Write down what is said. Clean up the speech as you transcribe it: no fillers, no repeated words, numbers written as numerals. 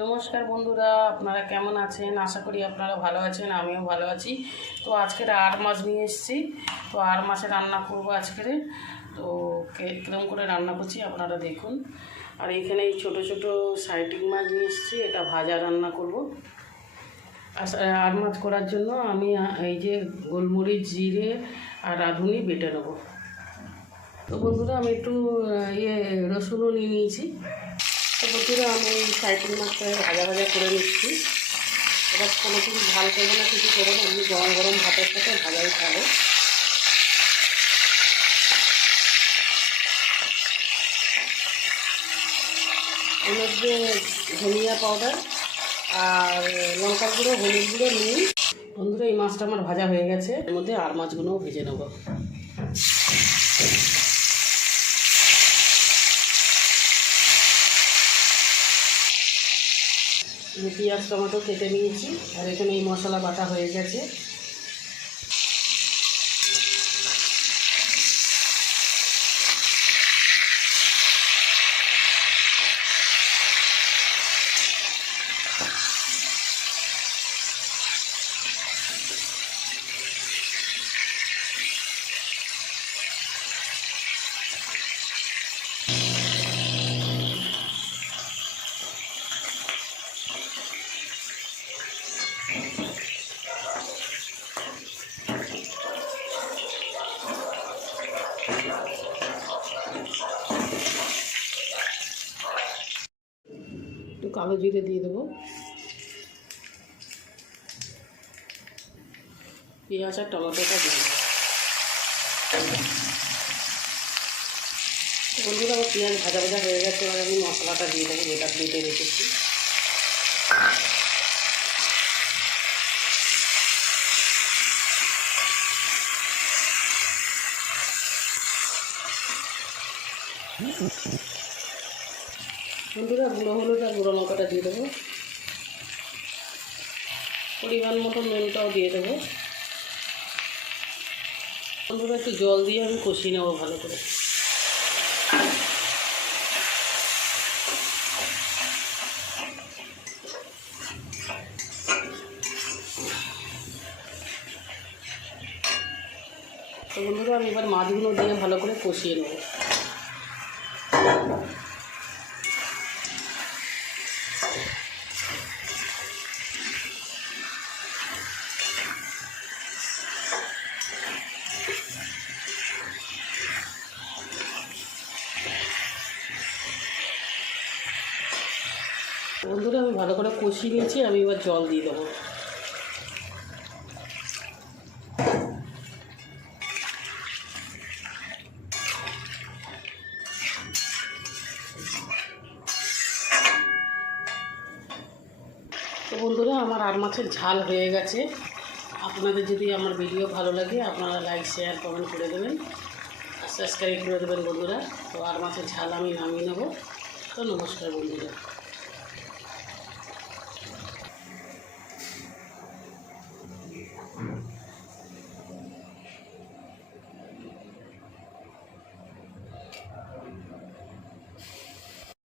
নমস্কার বন্ধুরা, আপনারা কেমন আছেন? আশা করি আপনারা ভালো আছেন, আমিও ভালো আছি। তো আজকের আর মাছ নিয়ে এসেছি। তো আর মাছে রান্না করব আজকের। তো কিরকম করে রান্না করছি আপনারা দেখুন। আর এখানে এই ছোটো ছোটো সাইটিং মাছ নিয়ে এসেছি, এটা ভাজা রান্না করব। আর মাছ করার জন্য আমি এই যে গোলমরিচ, জিরে আর রাঁধুনি বেটে নেবো। তো বন্ধুরা আমি একটু রসুনও নিয়ে নিয়েছি। তো বন্ধুরা আমি এই সাইটিং মাছটা ভাজা ভাজা করে নিচ্ছি। এবার কোনো কিছু ঝাল করবো না, কিছু করবো না, এমনি গরম গরম ভাতের সাথে ভাজাই খাবো। এর মধ্যে ধনিয়া পাউডার আর লঙ্কার গুঁড়ো, হলুদ গুঁড়ো নিই। বন্ধুরা এই মাছটা আমার ভাজা হয়ে গেছে, এর মধ্যে আর মাছগুলোও ভেজে নেবো। পেঁয়াজ টমেটো কেটে নিয়েছি, আর এখানে এই মশলা বাটা হয়ে গেছে। একটু কালো জিরে দিয়ে দেবো, পেঁয়াজ আর টমেটোটা দিয়ে দেবো। বন্ধুরা আমার পেঁয়াজ ভাজা ভাজা হয়ে গেছে, এবার আমি মশলাটা দিয়ে দেবো যেটা বেটে রেখেছি। বন্ধুরা গুঁড়ো হলুদ আর গুঁড়ো লঙ্কাটা দিয়ে দেবো, পরিমাণ মতো নুনটাও দিয়ে দেবো। বন্ধুরা একটু জল দিয়ে আমি কষিয়ে নেবো ভালো করে। তো বন্ধুরা আমি এবার মাছগুলো দিয়ে ভালো করে কষিয়ে নেব। বন্ধুরা আমি ভালো করে কষিয়ে নিয়েছি, আমি এবার জল দিয়ে দেবো। তো বন্ধুরা আমার আর মাছের ঝাল হয়ে গেছে। আপনাদের যদি আমার ভিডিও ভালো লাগে আপনারা লাইক শেয়ার কমেন্ট করে দেবেন আর সাবস্ক্রাইব করে দেবেন বন্ধুরা। তো আর মাছের ঝাল আমি নামিয়ে নেব। তো নমস্কার বন্ধুরা।